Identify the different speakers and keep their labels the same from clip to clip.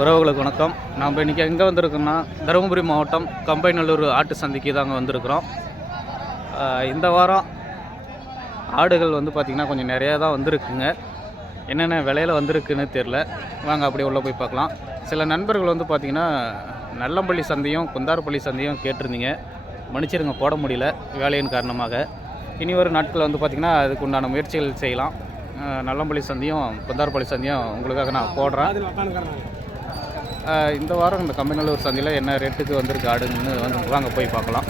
Speaker 1: உறவுகளுக்கு வணக்கம். நாம் இன்றைக்கி எங்கே வந்திருக்கோம்னா தருமபுரி மாவட்டம் கம்பைநல்லூர் ஆட்டு சந்தைக்கு தாங்க வந்திருக்கிறோம். இந்த வாரம் ஆடுகள் வந்து பார்த்திங்கன்னா கொஞ்சம் நிறையா தான் வந்திருக்குங்க. என்னென்ன விலையில் வந்திருக்குன்னு தெரில வாங்க அப்படியே உள்ளே போய் பார்க்கலாம். சில நண்பர்கள் வந்து பார்த்திங்கன்னா நல்லம்பள்ளி சந்தையும் குந்தாரப்பள்ளி சந்தையும் கேட்டிருந்தீங்க. மன்னிச்சிருங்க போட முடியல வேலையின் காரணமாக. இனி ஒரு நாட்கள் வந்து பார்த்திங்கன்னா அதுக்கு உண்டான முயற்சிகள் செய்யலாம். நல்லம்பள்ளி சந்தையும் குந்தாரப்பள்ளி சந்தையும் உங்களுக்காக நான் போடுறேன். இந்த வாரம் இந்த கம்பெனியில் சந்தையில் என்ன ரேட்டுக்கு வந்திருக்கு ஆடுங்கன்னு வந்து வாங்க போய் பார்க்கலாம்.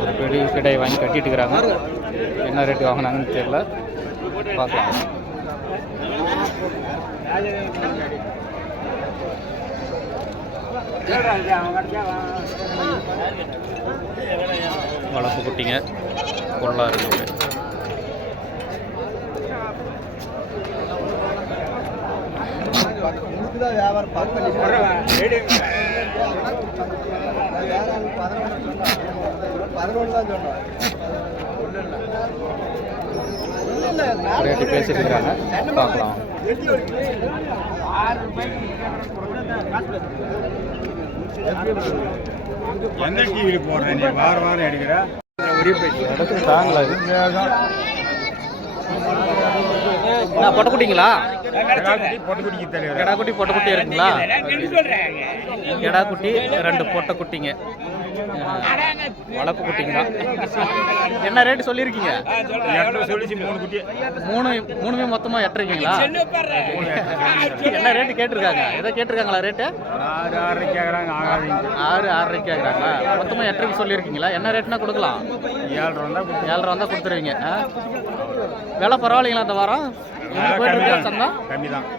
Speaker 1: ஒரு பெரிய கிடை வாங்கி கட்டிட்டு இருக்கிறாங்க. என்ன ரேட்டு வாங்கினாங்கன்னு தெரியல. பார்க்கலாம். வளர்ப்பு குட்டிங்க. பொருளாக இருக்குது.
Speaker 2: வியாபாரம் பதினொன்று தான் சொன்னோம்
Speaker 1: ரேட்டு பேசிட்டு இருக்காங்க. பார்க்கலாம்.
Speaker 3: எந்த டிவியில் போடுற நீ? வாரம் வாரம் எடுக்கிற?
Speaker 1: இடத்துக்கு தாங்களா என்ன பொட்டக்குட்டிங்களா
Speaker 3: பொட்டுக்குடிக்கு தலைவர்?
Speaker 1: கிடா குட்டி பொட்டக்குட்டி இருக்குங்களா? கிடா குட்டி ரெண்டு பொட்டக்குட்டிங்க. வளர்ப்பு குட்டிங்க என்ன ரேட்டு சொல்லியிருக்கீங்க?
Speaker 3: மூணு
Speaker 1: மூணுமே மொத்தமாக எட்டுருக்கீங்களா என்ன ரேட்டு கேட்டிருக்காங்க? எதை கேட்டிருக்காங்களா ரேட்டு
Speaker 3: ஆறு
Speaker 1: ஆறரை கேட்குறாங்களா மொத்தமாக எட்டரைக்கு சொல்லியிருக்கீங்களா? என்ன ரேட்னா கொடுக்கலாம்?
Speaker 3: ஏழு ரூபா தான்
Speaker 1: ஏழரை வந்தால் கொடுத்துருவீங்க. விலை பரவாயில்லைங்களா இந்த வாரம்? போயிட்டு சந்தா?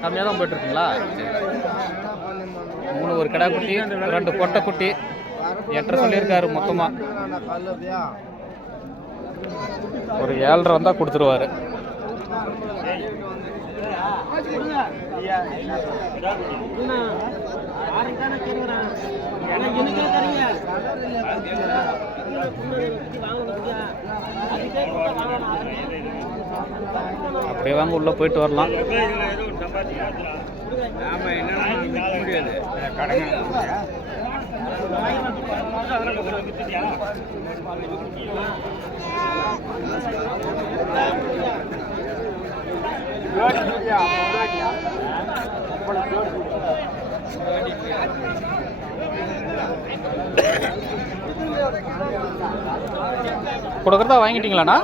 Speaker 1: கம்மியாக தான் போயிட்டு இருக்குங்களா? மூணு ஒரு கிடா குட்டி ரெண்டு பொட்டை குட்டி எட்டரை சொல்லியிருக்காரு மொத்தமாக ஒரு ஏழரை வந்தால் கொடுத்துருவாரு. அப்படியே வாங்க உள்ளே போயிட்டு வரலாம்.
Speaker 3: நாம என்ன முடியாது.
Speaker 1: கொடுக்குறதா வாங்கிட்டீங்களாண்ணா?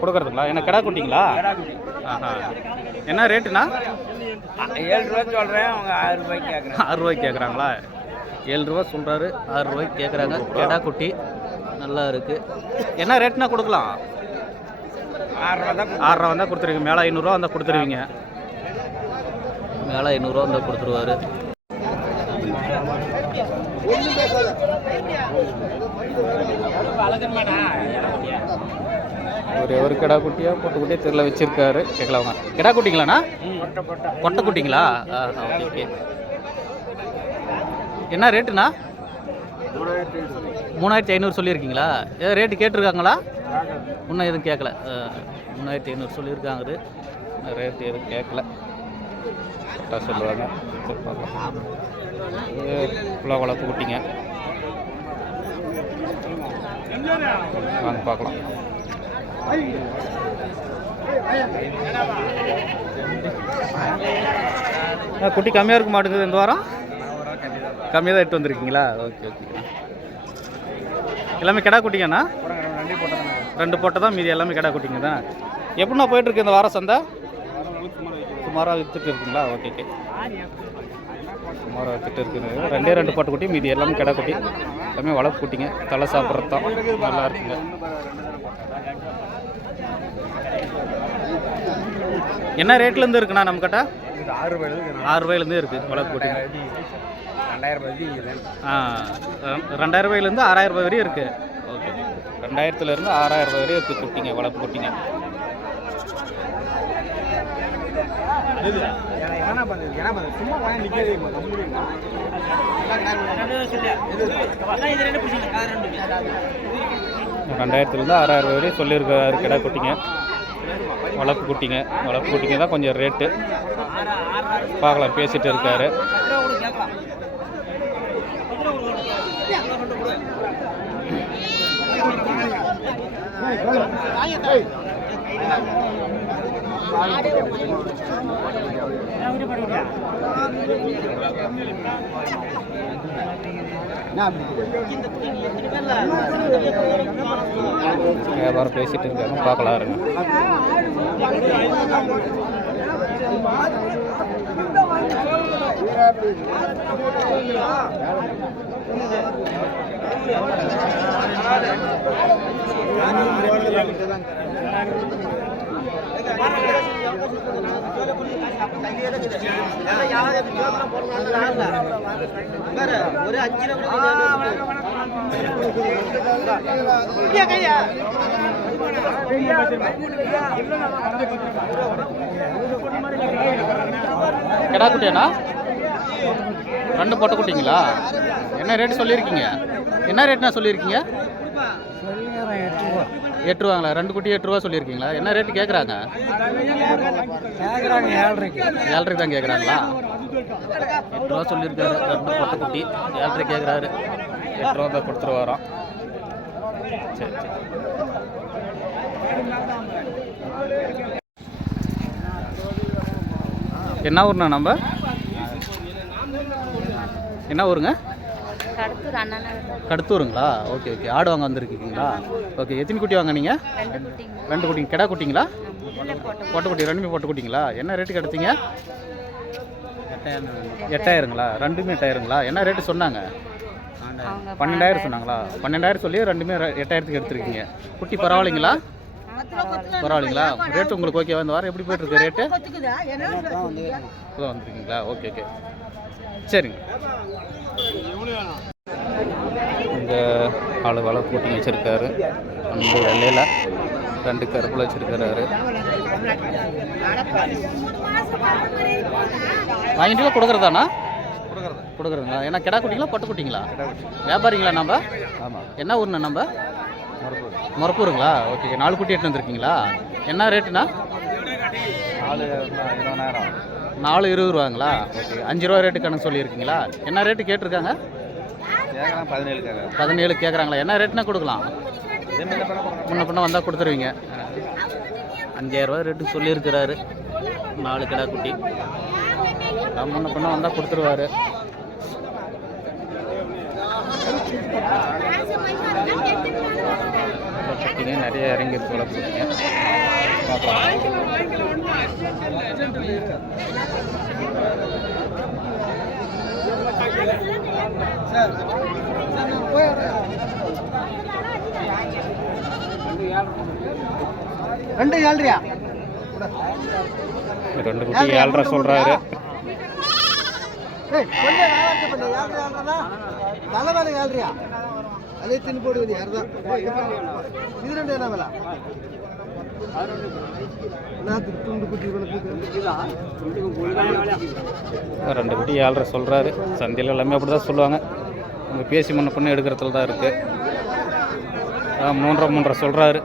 Speaker 1: கொடுக்குறதுங்களா? என்ன கிடா குட்டிங்களா? ஆஹா. என்ன ரேட்டுண்ணா
Speaker 3: ஏழு ரூபா சொல்றேன் அவங்க ஆறு ரூபாய்க்கு கேட்குறேன்
Speaker 1: ஆறு ரூபாய்க்கு கேட்குறாங்களா ஏழு ரூபா சொல்கிறாரு ஆறு ரூபாய்க்கு கேட்குறாங்க கிடா குட்டி நல்லா இருக்குது என்ன ரேட்னா கொடுக்கலாம்?
Speaker 3: ஆறு ரூபா தான்
Speaker 1: கொடுத்துருவீங்க. மேலே ஐநூறுரூவா வந்தால் கொடுத்துருவீங்க. மேலே ஐநூறுரூவா வந்தால் கொடுத்துருவாரு. ஒரே ஒரு கிடா குட்டியாக பொட்டை குட்டியாக தெருல வச்சிருக்காரு. கேட்கலாமா கிடா குட்டிங்களாண்ணா? பொட்டை குட்டிங்களா? ஓகே என்ன ரேட்டுண்ணா? மூணாயிரத்தி ஐநூறு சொல்லியிருக்கீங்களா? ஏதோ ரேட்டு கேட்டிருக்காங்களா? இன்னும் எதுவும் கேட்கல. மூணாயிரத்தி ஐநூறு சொல்லியிருக்காங்க ரேட்டு எதுவும் கேட்கல. கரெக்டாக சொல்லுவாங்க. சரி பார்க்கலாம் வளர்ப்பு குட்டிங்க. வாங்க பார்க்கலாம். குட்டி கம்மியாக இருக்க மாட்டேங்குது இந்த வாரம். கம்மியாக தான் எடுத்து வந்திருக்கீங்களா? Okay okay. எல்லாமே கிடா குட்டிங்கண்ணா?
Speaker 3: ரெண்டு
Speaker 1: போட்டை தான் மீதி எல்லாமே கிடா குட்டிங்க தான். எப்படிண்ணா போயிட்டுருக்கு இந்த வாரம் சந்தை? சுமாராக விற்றுட்டு இருக்குங்களா? Okay okay. சுமாராக விற்றுட்டு இருக்குது. ரெண்டே ரெண்டு போட்ட குட்டி மீதி எல்லாமே கிடா குட்டி. எல்லாமே வளர்ப்பு குட்டிங்க. தலை சாப்பிட்றது தான். நல்லா இருக்குங்க. என்ன ரேட்லேருந்து இருக்குண்ணா நம்மக்கிட்ட
Speaker 3: ஆறு ரூபாயில
Speaker 1: ஆறு ரூபாயிலேருந்து இருக்குது வளர்ப்பு குட்டிங்க.
Speaker 3: ரெண்டாயிரம் ரூபாய்க்கு இது
Speaker 1: ஆ ரெ- ரெண்டாயிரம் ரூபாயிலேருந்து ஆறாயிரம் ரூபாய் வரையும் இருக்குது ஓகே. ரெண்டாயிரத்துலேருந்து ஆறாயிரம் ரூபாய் வரையும் இருக்குது குட்டிங்க வளர்ப்பு குட்டிங்க. ரெண்டாயிரத்துலேருந்து ஆறாயிரம் வரையும் சொல்லியிருக்காரு கிடா குட்டிங்க. வளர்ப்பு குட்டிங்க. வளர்ப்பு குட்டிங்க தான் கொஞ்சம் ரேட்டு பார்க்கலாம் பேசிட்டு இருக்காரு. வியாபாரம் பேசிட்டு இருக்காங்க பார்க்கலாம். இருங்க
Speaker 2: ஒரு அஞ்சு
Speaker 1: கிடா குட்டியாண்ணா? ரெண்டு பொட்டை குட்டிங்களா என்ன ரேட்டு சொல்லியிருக்கீங்க? என்ன ரேட்னா சொல்லியிருக்கீங்க? எட்டு ரூபாங்களா ரெண்டு குட்டி எட்டு ரூபா சொல்லியிருக்கீங்களா? என்ன ரேட்டு கேட்குறாங்க
Speaker 2: கேட்குறாங்க ஏழ்ரைக்கு.
Speaker 1: ஏழரைக்கு தான் கேட்குறாங்களா எட்டு ரூபா சொல்லியிருக்காரு. ரெண்டு பொட்டை குட்டி. ஏழரை கேட்குறாரு எட்டு ரூபா தான் கொடுத்துட்டு வரோம். சரி சரி. என்ன ஊருண்ணா நம்ம? என்ன ஊருங்க? கடத்தூருங்களா? Okay okay. ஆடு வாங்க வந்திருக்கீங்களா? ஓகே எத்தனை குட்டி வாங்க நீங்கள்
Speaker 4: ரெண்டு குட்டிங்க.
Speaker 1: கிடா குட்டிங்களா? பொட்டை குட்டி. ரெண்டுமே பொட்டை குட்டிங்களா? என்ன ரேட்டுக்கு எடுத்தீங்க? எட்டாயிரங்களா? ரெண்டுமே எட்டாயிரங்களா? என்ன ரேட்டு சொன்னாங்க? பன்னெண்டாயிரம் சொன்னாங்களா? பன்னெண்டாயிரம் சொல்லி ரெண்டுமே எட்டாயிரத்துக்கு எடுத்துருக்கீங்க. குட்டி பரவாயில்லைங்களா பரவாயில்லைங்களா ரேட்டு உங்களுக்கு ஓகேவா இந்த வாரம் எப்படி போயிட்டு இருக்கு ரேட்டு வந்திருக்கீங்களா ஓகே ஓகே சரிங்க. இந்த ஆள் வலை கூட்டி வச்சுருக்காரு. ரெண்டு வெள்ளையில் ரெண்டு கருப்பில் வச்சுருக்காரு வாங்கிட்டு கொடுக்குறதாண்ணா கொடுக்குறதுங்களா ஏன்னா கிடா குட்டிங்களா பொட்டை குட்டிங்களா? வியாபாரிங்களா நம்ம? ஆமாம் என்ன ஊருண்ணா நம்ம? மொரப்பூருங்களா? ஓகே நாலு குட்டி எட்டு வந்திருக்கீங்களா? என்ன ரேட்டுண்ணா?
Speaker 2: நாலு இருபதாயிரம்.
Speaker 1: நாலு இருபது ரூபாங்களா? ஓகே. அஞ்சு ரூபா ரேட்டு கணக்கு சொல்லியிருக்கீங்களா? என்ன ரேட்டு கேட்டிருக்காங்க?
Speaker 2: பதினேழு
Speaker 1: பதினேழு கேட்குறாங்களா என்ன ரேட்னா கொடுக்கலாம். முன்ன பின்ன வந்தால் கொடுத்துருவீங்க. அஞ்சாயிரரூவா ரேட்டு சொல்லியிருக்கிறாரு. நாலு கிடா குட்டி. நான் முன்ன பின்ன வந்தால் கொடுத்துருவாரு. நிறைய குட்டிங்க பார்க்கலாம்
Speaker 2: ரெண்டு ஏழ்றியா
Speaker 1: ரெண்டு குட்டி ஏழ்ரை சொல்கிறாரு
Speaker 2: ஏய் கொஞ்சம் வியாபாரத்தை பண்ணு ஏழ்றா ஏழ்றா தலை வேலை ஏழ்றியா அதே தின்னு போடுவது யாருதான்? இது ரெண்டு என்ன வேலை?
Speaker 1: ரெண்டு குட்டி ஏழரை சொல்கிறாரு சந்தையில் எல்லாமே அப்படி தான் சொல்லுவாங்க அவங்க பேசி முன்ன பொண்ணு எடுக்கிறதுல தான் இருக்குது மூன்றரை மூன்றரை சொல்கிறாரு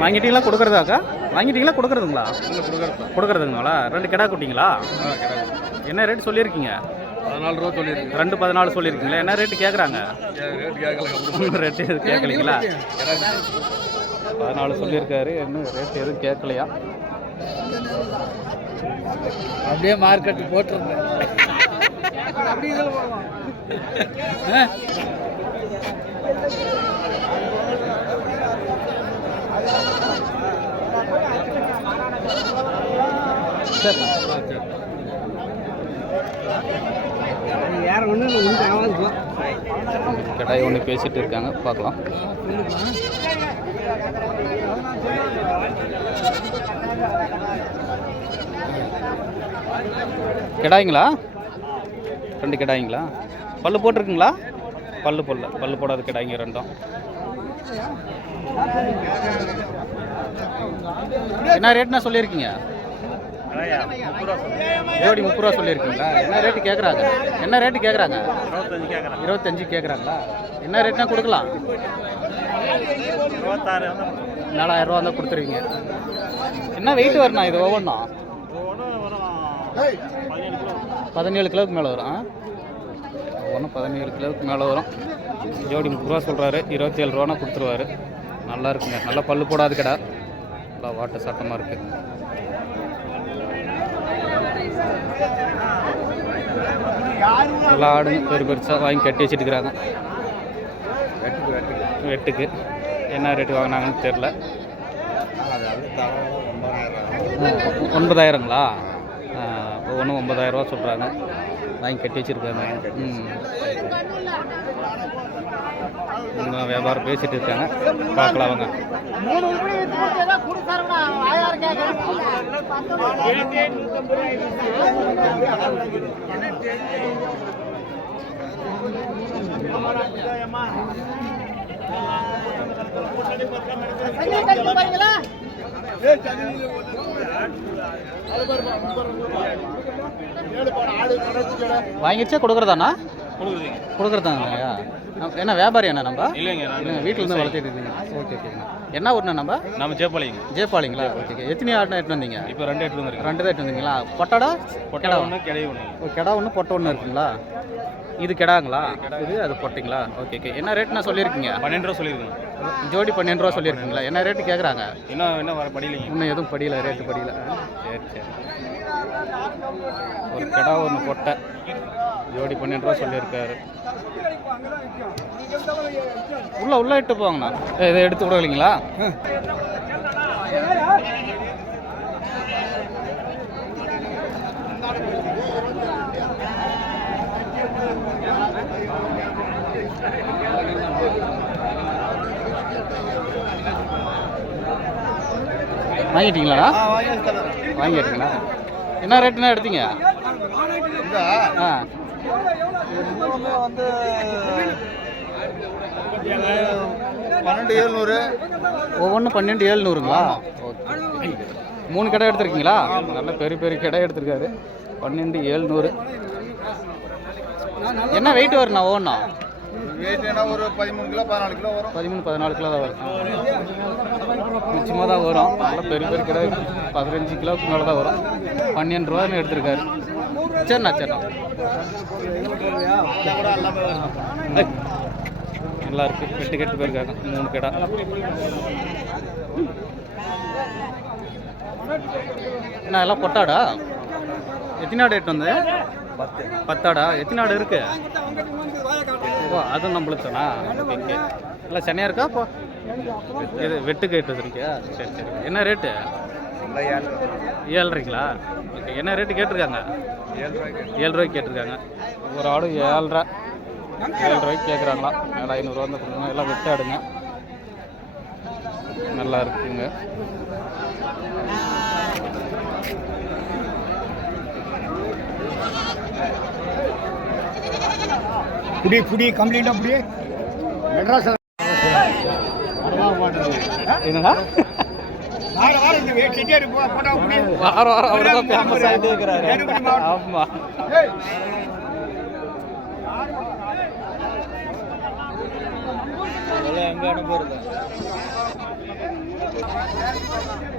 Speaker 1: வாங்கிட்டீங்களா கொடுக்குறதாக்கா வாங்கிட்டீங்களா கொடுக்குறதுங்களா? கொடுக்குறதுங்களா? ரெண்டு கிடா குட்டிங்களா? என்ன ரேட் சொல்லியிருக்கீங்க?
Speaker 2: பதினாலு ரூபா சொல்லியிருக்கு
Speaker 1: ரெண்டு பதினாலு சொல்லியிருக்கீங்களா? என்ன ரேட்டு கேட்குறாங்க
Speaker 2: ரேட் கேட்கல
Speaker 1: ரேட்டு எதுவும் கேட்கலீங்களா பதினாலு சொல்லியிருக்காரு. இன்னும் ரேட் எதுவும் கேட்கலையா
Speaker 2: அப்படியே மார்க்கெட்டு போட்டுருந்தேன். அப்படி இதில்
Speaker 1: கடாய் ஒன்று பேசிட்டு இருக்காங்க பார்க்கலாம். கிடாய்ங்களா? ரெண்டு கிடாய்ங்களா? பல்லு போட்டிருக்குங்களா? பல்லு போடல. பல்லு போடாத கிடாயிங்க ரெண்டும். என்ன ரேட்னா சொல்லியிருக்கீங்க? ஜோடி முப்பது ரூபா சொல்லியிருக்கீங்களா? என்ன ரேட்டு கேட்குறாங்க என்ன ரேட்டு கேட்குறாங்க இருபத்தஞ்சு கேட்குறாங்களா என்ன ரேட்னா கொடுக்கலாம்? நாலாயிரம் ரூபா தான் கொடுத்துருவீங்க. என்ன வெயிட் வரணும் இது ஒவ்வொன்றும்? பதினேழு கிலோவுக்கு மேலே வரும். ஒவ்வொன்றும் பதினேழு கிலோவுக்கு மேலே வரும். ஜோடி முப்பது ரூபா சொல்கிறாரு இருபத்தி ஏழு ரூபானா கொடுத்துருவாரு. நல்லா இருக்குங்க. நல்லா பல்லு போடாது கடை நல்லா வாட்டு சட்டமாக இருக்குது எல்லா ஆடும் பெரு பெருசாக வாங்கி கட்டி வச்சுட்டு இருக்கிறாங்க வெட்டுக்கு. என்ன ரேட்டு வாங்கினாங்கன்னு தெரில ஒன்பதாயிரங்களா? ஒவ்வொன்றும் ஒன்பதாயிரரூவா சொல்கிறாங்க வாங்கி கட்டி வச்சுருக்காங்க ம் இவங்க வியாபாரம் பேசிட்டு இருக்காங்க பார்க்கலாம் அவங்க வாங்கிடுச்சா கொடுக்குறதாண்ணா கொடுக்குறதாங்கய்யா என்ன வியாபாரி என்ன நம்ம?
Speaker 3: இல்லைங்க
Speaker 1: வீட்டில் இருந்து வளர்த்திட்டு இருக்கீங்க. ஓகே ஓகேங்க என்ன ஊர்ண்ணா நம்ம?
Speaker 3: நம்ம சேப்பாளையங்க
Speaker 1: ஜேபாலிங்களா ஓகே ஓகே. எத்தனை ஆடுனா எடுத்து வந்தீங்க?
Speaker 3: இப்போ ரெண்டு எடுத்து வந்துருக்கு.
Speaker 1: ரெண்டு தான் எடுத்து வந்தீங்களா? பொட்டாடா?
Speaker 3: பொட்டை ஒன்று கிடையாது ஒன்று
Speaker 1: ஒரு கிடா ஒன்று பொட்டை ஒன்று இருக்குங்களா? இது கிடாங்களா? இது அது பொட்டைங்களா? ஓகே ஓகே என்ன ரேட்னா சொல்லியிருக்கீங்க?
Speaker 3: பன்னெண்டு ரூபா சொல்லியிருக்கேன்
Speaker 1: ஜோடி பன்னெண்டு ரூபா சொல்லியிருக்கீங்களா? என்ன ரேட்டு கேட்குறாங்க
Speaker 3: இன்னும் என்ன வர படியிலைங்க?
Speaker 1: இன்னும் எதுவும் படியல ரேட்டு படியல. சரி சரி. ஒரு கிடா ஒன்று பொட்டை ஜோடி பன்னெண்டு ரூபா சொல்லியிருக்காரு. உள்ள உள்ள இட்டு போங்கண்ணா. இதை எடுத்து விடலைங்களா வாங்கிட்டீங்களா வாங்கிட்டீங்களா என்ன ரேட்டுனா எடுத்தீங்க? ஆ.
Speaker 2: வந்து பன்னெண்டு ஏழ்நூறு
Speaker 1: ஒவ்வொன்றும் பன்னெண்டு ஏழ்நூறுங்களா ஓகே. மூணு கடை எடுத்திருக்கீங்களா? நல்ல பெரிய பெரிய கடை எடுத்திருக்காரு. பன்னெண்டு ஏழ்நூறு என்ன வெயிட் வருண்ணா ஒவ்வொன்றா
Speaker 2: வெயிட்னா ஒரு பதிமூணு கிலோ பதினாலு கிலோ வரும்?
Speaker 1: பதிமூணு பதினாலு கிலோ தான் வரும். நிச்சயமாக தான் வரும். நல்லா பெரிய பெரிய கிலோ பதினஞ்சு கிலோவுக்கு மேலே தான் வரும். பன்னெண்டு ரூபான்னு எடுத்திருக்காரு. சரிண்ணா சரிண்ணா. நல்லா இருக்கு. கெட்டு கெட்டு போயிருக்காங்க. மூணு கடை. நான் எல்லாம் கொட்டாடா எத்தனை ஆடு எட்டு வந்து பத்தாடா? எத்தனை ஆடு இருக்கு? ஓ அது நம்மளுக்கு தானா ஓகே இல்லை சென்னையா இருக்கா? அப்போ இது வெட்டுக்கு எட்டு வச்சிருக்கியா சரி சரி. என்ன ரேட்டு? ஏழ்ரைங்களா? ஓகே என்ன ரேட்டு கேட்டிருக்காங்க? ஏழு ரூபாய்க்கு கேட்டிருக்காங்க. ஒரு ஆடு ஏழ்ரை. ஏழு ரூபாய்க்கு கேட்குறாங்களா மேலே ஐநூறுரூவா வந்து கொடுங்க எல்லாம் வெட்ட ஆடுங்க. நல்லா இருக்குங்க.
Speaker 2: புடி புடி கம்ப்ளீட்டாக புடி. மெட்ராஸ்
Speaker 1: என்னடா?
Speaker 2: வார வாரம் இந்த செட்டியார் போட்டா புடி
Speaker 1: வாரம் வாரம் அவர் தான் ஃபேமஸ் ஆகிட்டே இருக்கிறாரு. ஆமாம்
Speaker 3: எங்கே அனுப்புறது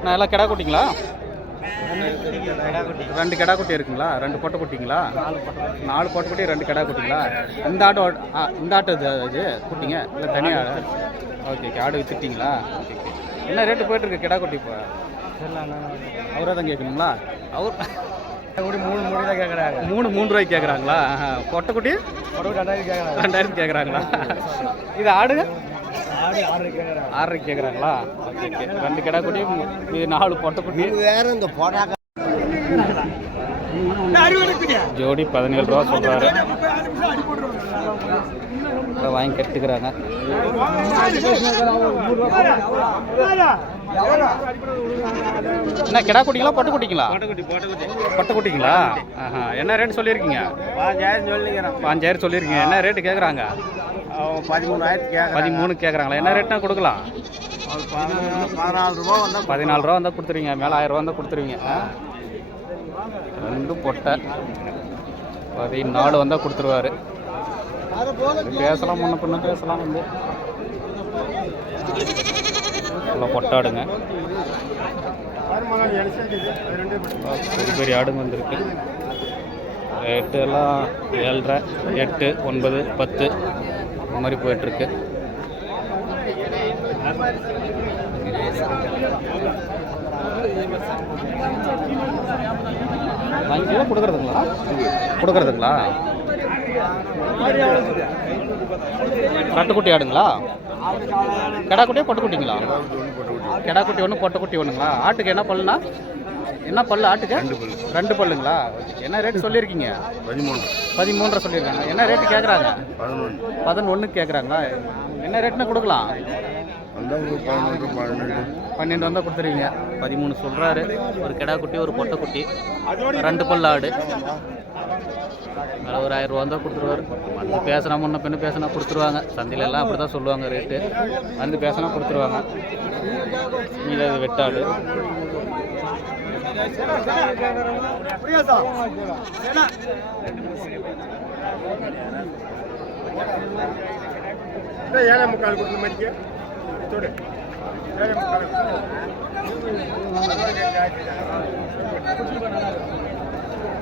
Speaker 1: நான் எல்லாம் கிடா குட்டிங்களா? ரெண்டு கிடா குட்டி இருக்குங்களா? ரெண்டு பொட்டை குட்டிங்களா? நாலு பொட்டை குட்டி ரெண்டு கிடா குட்டிங்களா? இந்த ஆட்டு இந்த ஆட்டு இது குட்டிங்க? இல்லை தனியாக ஆடு ஓகே ஓகே. ஆடு வித்துட்டீங்களா? Okay okay. என்ன ரேட்டு போயிட்டுருக்கு கிடா குட்டி இப்போ? அவரே தான் கேட்கணுங்களா? அவர்
Speaker 2: கூடி மூணு மூணு தான் கேட்குறாங்க
Speaker 1: மூணு மூணு ரூபாய்க்கு கேட்குறாங்களா பொட்டை குட்டி
Speaker 2: ரெண்டாயிரம்
Speaker 1: கேட்குறாங்களா இது ஆடுங்க? ஆறரை கேட்குறாங்களா ஓகே ஓகே. ரெண்டு கிடா குட்டி இது நாலு பொட்டை குட்டி.
Speaker 2: வேற இந்த போடாக்க
Speaker 1: ஜோடி பதினேழு ரூபா சொல்கிறாரு வாங்கி கட்டுக்கிறாங்க. என்ன கிடா குட்டிங்களா பொட்டை குட்டிங்களா? பொட்டை குட்டிங்களா? என்ன ரேட் சொல்லியிருக்கீங்க?
Speaker 3: பாஞ்சாயிரம்
Speaker 1: சொல்லியிருக்கீங்க. என்ன ரேட்டு கேட்குறாங்க
Speaker 3: அவன் பதிமூணாயிரத்து கேட்குறேன்
Speaker 1: பதிமூணு கேட்குறாங்களா என்ன ரேட்னா கொடுக்கலாம்?
Speaker 3: பதினாலு ரூபா வந்தால்
Speaker 1: பதினாலு ரூபா வந்தால் கொடுத்துருவீங்க. மேலே ஆயிரம் ரூபா வந்தால் கொடுத்துருவீங்க? ரெண்டு பொட்டை. பதினாலு வந்தால் கொடுத்துருவாரு. பேசலாம் முன்ன பின்ன பேசலாம் வந்து. நல்லா பொட்டாடுங்க பெரிய பெரிய ஆடுங்க வந்திருக்கு. ரேட்டு எல்லாம் ஏழரை எட்டு ஒன்பது பத்து. இந்த மாதிரி போயிட்டுருக்கு. வாங்கிக்கலாம் கொடுக்குறதுங்களா? கொடுக்குறதுங்களா? கட்டுக்குட்டி ஆடுங்களா? கெடாக்குட்டியா பொட்டுக்குட்டிங்களா? கெடாக்குட்டி ஒன்று பொட்டுக்குட்டி ஒன்றுங்களா ஆட்டுக்கு என்ன பண்ணலாம் என்ன பல்லு ஆட்டுக்கு? ரெண்டு பல்லுங்களா? என்ன ரேட் சொல்லியிருக்கீங்க?
Speaker 2: பதிமூணு
Speaker 1: பதிமூன்றரை சொல்லியிருக்காங்க. என்ன ரேட்டு கேட்குறாங்க
Speaker 2: பதினொன்று.
Speaker 1: பதினொன்று கேட்குறாங்களா என்ன ரேட்னா கொடுக்கலாம்.
Speaker 2: பதினொன்று பன்னெண்டு.
Speaker 1: பன்னெண்டு வந்தால் கொடுத்துருவீங்க. பதிமூணு சொல்கிறாரு ஒரு கிடா குட்டி ஒரு பொட்டை குட்டி. ரெண்டு பல்லு ஆடு. அதில் ஒரு ஆயிரம் ரூபா வந்தால் கொடுத்துருவாரு. வந்து பேசினா முன்ன பின்ன பேசினா கொடுத்துருவாங்க. சந்தையில எல்லாம் அப்படி தான் சொல்லுவாங்க ரேட்டு வந்து பேசினா கொடுத்துருவாங்க. இது வெட்டாடு.
Speaker 2: ஏழை முக்கால் கொடுத்த மதிக்க தொடு. ஏழை முக்கால்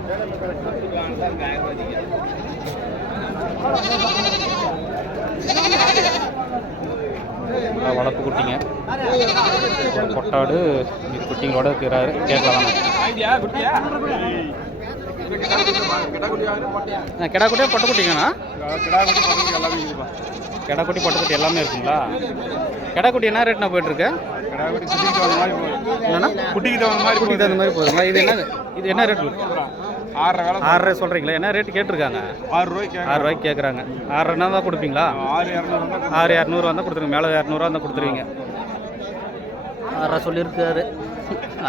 Speaker 1: ஏழை முக்கால் வளர்ப்பு குட்டிங்க. ஒரு பொட்டாடு இது குட்டிங்களோட இருக்கிறாரு. கேட்கலாம். கிடா குட்டியா பொட்டை குட்டிங்கண்ணா
Speaker 2: கிடா குட்டி பக்கத்து எல்லாமே
Speaker 1: இருக்குங்களா? கிடா குட்டி என்ன ரேட்னா போயிட்டுருக்கு? என்னன்னா
Speaker 2: குட்டிக்கு தகுந்த மாதிரி
Speaker 1: குட்டிக்கு தகுந்த மாதிரி போகுதுங்களா? இது என்ன இது என்ன ரேட்
Speaker 2: ஆறரை
Speaker 1: ஆறரை சொல்கிறீங்களா என்ன ரேட்டு கேட்டிருக்காங்க?
Speaker 2: ஆறு ரூபாய்க்கு
Speaker 1: ஆறு ரூபாய்க்கு கேட்குறாங்க ஆறுனா தான் கொடுப்பீங்களா?
Speaker 2: ஆறு இரநூறு
Speaker 1: ஆறு இரநூறு வந்தால் கொடுத்துருங்க. மேலே இரநூறுவா இருந்தால் கொடுத்துருவீங்க. ஆறரை சொல்லியிருக்காரு.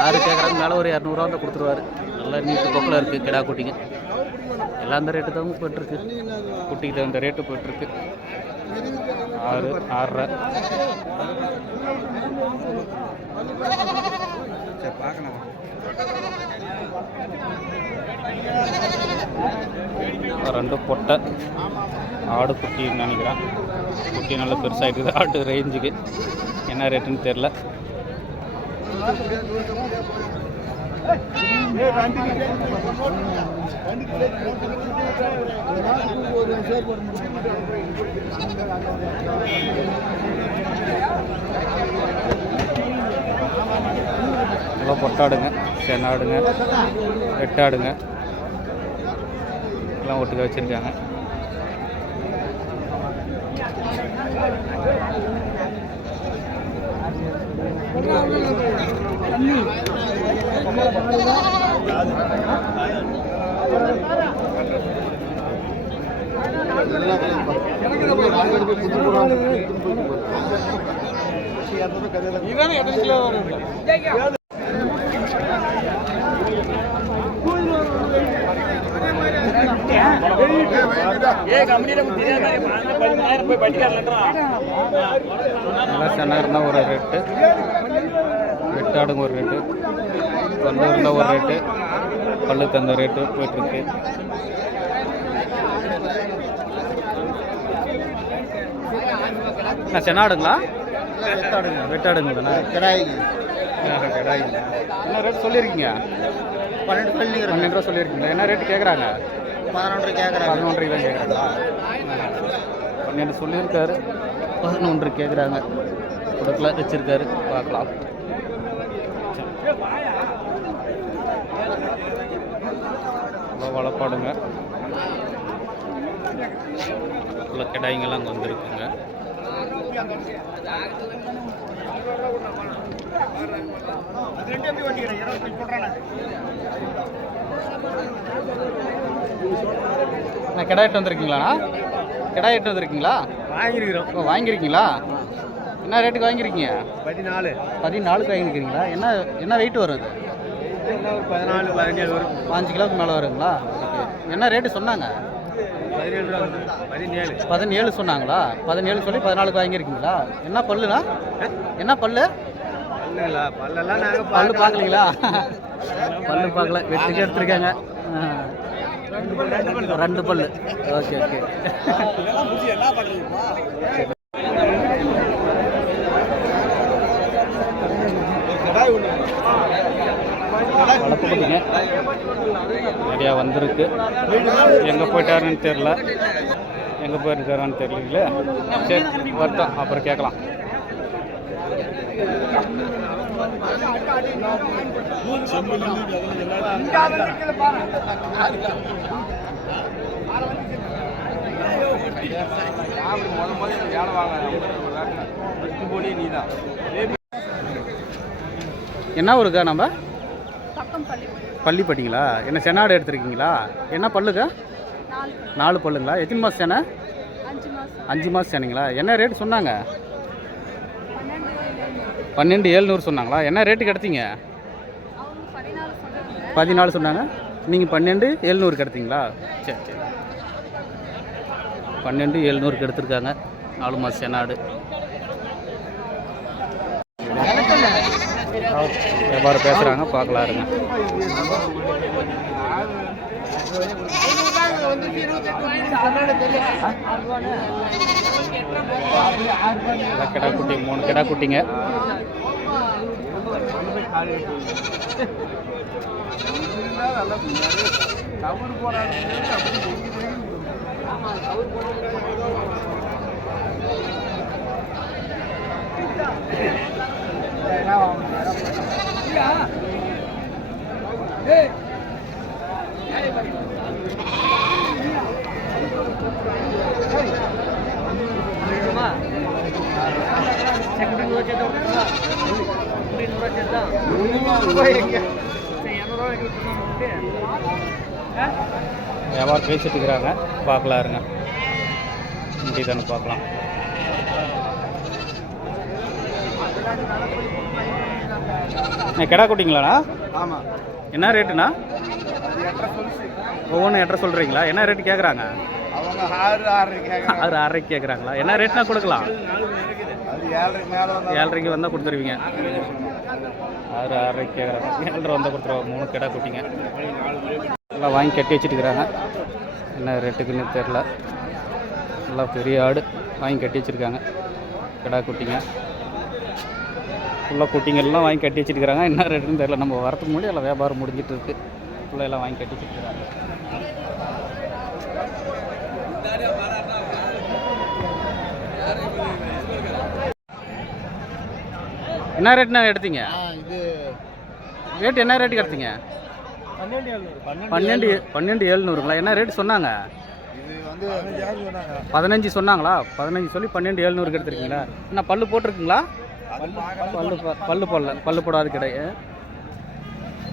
Speaker 1: ஆறு கேட்குறாங்க மேலே ஒரு இரநூறுவா இருந்தால் கொடுத்துருவாரு. நல்லா நீட்டு கொக்கில் இருக்குது கிடா குட்டிங்க. எல்லாம் அந்த ரேட்டு தான் போயிட்டுருக்கு. குட்டிக்கு தகுந்த ரேட்டு போயிட்டுருக்கு. ஆறு ஆறரை.
Speaker 2: சரி பார்க்கலாம்
Speaker 1: ரெண்டு பொட்டை. ஆடு குட்டின்னு நினைக்கிறேன். குட்டி நல்லா பெருசாகிட்டுது ஆடு ரேஞ்சுக்கு என்ன ரேட்டுன்னு தெரில நல்லா பொட்டாடுங்க சென்னாடுங்க வெட்டாடுங்க எல்லாம் ஒட்டுக்க வச்சுருக்காங்க. நல்லா ஒரு ரேட்டு வெட்டாடுங்க ஒரு ரேட்டு பல்லு இருந்தால் ஒரு ரேட்டு பல்லுக்கு அந்த ரேட்டு போயிட்டுருக்கு. என்ன சென்னாடுங்களா? வெட்டாடுங்க. வெட்டாடுங்க தானே?
Speaker 2: கிடாய்க்கு
Speaker 1: கிடாய்ங்க. என்ன ரேட் சொல்லியிருக்கீங்க?
Speaker 2: பன்னெண்டு பள்ளி
Speaker 1: பன்னெண்டு ரூபா சொல்லியிருக்கீங்க என்ன ரேட்டு கேட்குறாங்க
Speaker 2: பதினொன்று கேட்குறாங்க
Speaker 1: பதினொன்றரை தான் கேட்குறாங்களா பன்னெண்டு சொல்லியிருக்காரு. பதினொன்று கேட்குறாங்க கொடுக்கல வச்சிருக்காரு. பார்க்கலாம். நல்லா வளப்பாடுங்க. கிடாய்ங்கெல்லாம் அங்கே வந்துருக்குங்க. நான் கிடா எட்டு வந்திருக்கீங்களாண்ணா கிடா எட்டு வந்திருக்கீங்களா?
Speaker 2: வாங்கியிருக்கிறோம்.
Speaker 1: ஓ வாங்கியிருக்கீங்களா? என்ன ரேட்டுக்கு வாங்கியிருக்கீங்க?
Speaker 2: பதினாலு.
Speaker 1: பதினாலுக்கு வாங்கியிருக்கீங்களா என்ன என்ன வெயிட் வரும் அது?
Speaker 2: பதினாலு பதினேழு வரும்.
Speaker 1: பாஞ்சு கிலோவுக்கு மேலே வருங்களா? என்ன ரேட்டு சொன்னாங்க?
Speaker 2: பதினேழு
Speaker 1: சொன்னாங்களா? பதினேழு சொல்லி பதினாலுக்கு வாங்கியிருக்கீங்களா? என்ன பல்லுண்ணா? என்ன பல்லு? பல்லு பார்க்கலீங்களா? பல்லு பார்க்கல. வெட்டுக்கு எடுத்திருக்காங்க. ரெண்டு பல்லு. Okay okay. வளர்ப்பு குட்டிங்க நிறையா வந்திருக்கு. எங்கே போயிட்டாருன்னு தெரில எங்கே போயிருக்காரான்னு தெரியலீங்களே. சரி வருத்தம். அப்புறம் கேட்கலாம். என்ன ஊருக்கா நம்ம? பள்ளிப்பட்டிங்களா என்ன செனாடு எடுத்திருக்கீங்களா? என்ன பல்லுக்கா நாலு பல்லுங்களா? எத்தனை மாதம் செனை அஞ்சு மாதம் செனைங்களா என்ன ரேட் சொன்னாங்க? பன்னெண்டு ஏழ்நூறு சொன்னாங்களா? என்ன ரேட்டுக்கு எடுத்தீங்க பதினாலு சொன்னாங்க. நீங்கள் பன்னெண்டு ஏழ்நூறுக்கு எடுத்தீங்களா சரி சரி. பன்னெண்டு ஏழ்நூறுக்கு எடுத்திருக்காங்க. நாலு மாதம் செனாடு வியாபாரம் பேசுகிறாங்க பார்க்கலாம் இருங்க. கிடா குட்டி மூணு கிடா குட்டிங்க வியாபாரம் பேசிட்டு இருக்கிறாங்க. பார்க்கலாம் இருங்க முடியுதானு பார்க்கலாம். கிடா குட்டிங்களாண்ணா?
Speaker 2: ஆமாம்
Speaker 1: என்ன ரேட்டுண்ணா? ஒவ்வொன்றும் எட்டரை சொல்கிறீங்களா என்ன ரேட்டு கேட்குறாங்க
Speaker 2: அவங்க ஆறு
Speaker 1: ஆறரைக்கு கேட்குறாங்களா என்ன ரேட்னா கொடுக்கலாம்?
Speaker 2: ஏழரைக்கு வந்தால்
Speaker 1: கொடுத்துருவீங்க. ஆறு ஆறரைக்கு கேட்குறாங்க ஏழரை வந்தால் கொடுத்துருவாங்க. மூணு கிடா குட்டிங்க. எல்லாம் வாங்கி கட்டி வச்சுட்டு இருக்கிறாங்க என்ன ரேட்டுக்குன்னு தெரில நல்லா பெரிய ஆடு. வாங்கி கட்டி வச்சுருக்காங்க. கிடா குட்டிங்க. ஃபுல்லாக குட்டிங்கெல்லாம் வாங்கி கட்டி வச்சுருக்காங்க என்ன ரேட்டுன்னு தெரில நம்ம வரதுக்கு முன்னாடி எல்லாம் வியாபாரம் முடிஞ்சிட்டு இருக்கு. ஃபுல்லாக எல்லாம் வாங்கி கட்டி வச்சுருக்காங்க என்ன ரேட்னா எடுத்தீங்க?
Speaker 2: இது
Speaker 1: ரேட் என்ன ரேட்டுக்கு எடுத்தீங்க
Speaker 2: பன்னெண்டு
Speaker 1: பன்னெண்டு ஏழ்நூறுங்களா என்ன ரேட் சொன்னாங்க?
Speaker 2: இது வந்து சொன்னாங்க.
Speaker 1: பதினஞ்சு சொன்னாங்களா? பதினஞ்சு சொல்லி பன்னெண்டு ஏழ்நூறுக்கு எடுத்துருக்கீங்களா? என்ன பல்லு போட்டிருக்குங்களா? பல்லு பல்லு போடல. பல்லு போடாது கிடையாது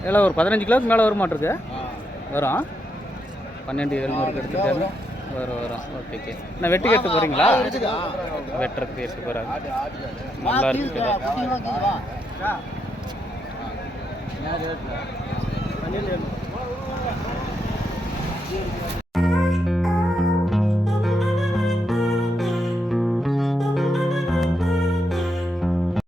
Speaker 1: இல்லை ஒரு பதினஞ்சு கிலோவுக்கு மேலே வர மாட்டிருக்கு வரும். பன்னெண்டு ஏழ்நூறுக்கு எடுத்துருக்காரு வரும் வரும். ஓகே நான் வெட்டி கட்டு போகிறீங்களா வெட்டுறதுக்கு எடுத்து போகிறாங்க நல்லா இருக்கு கிடா.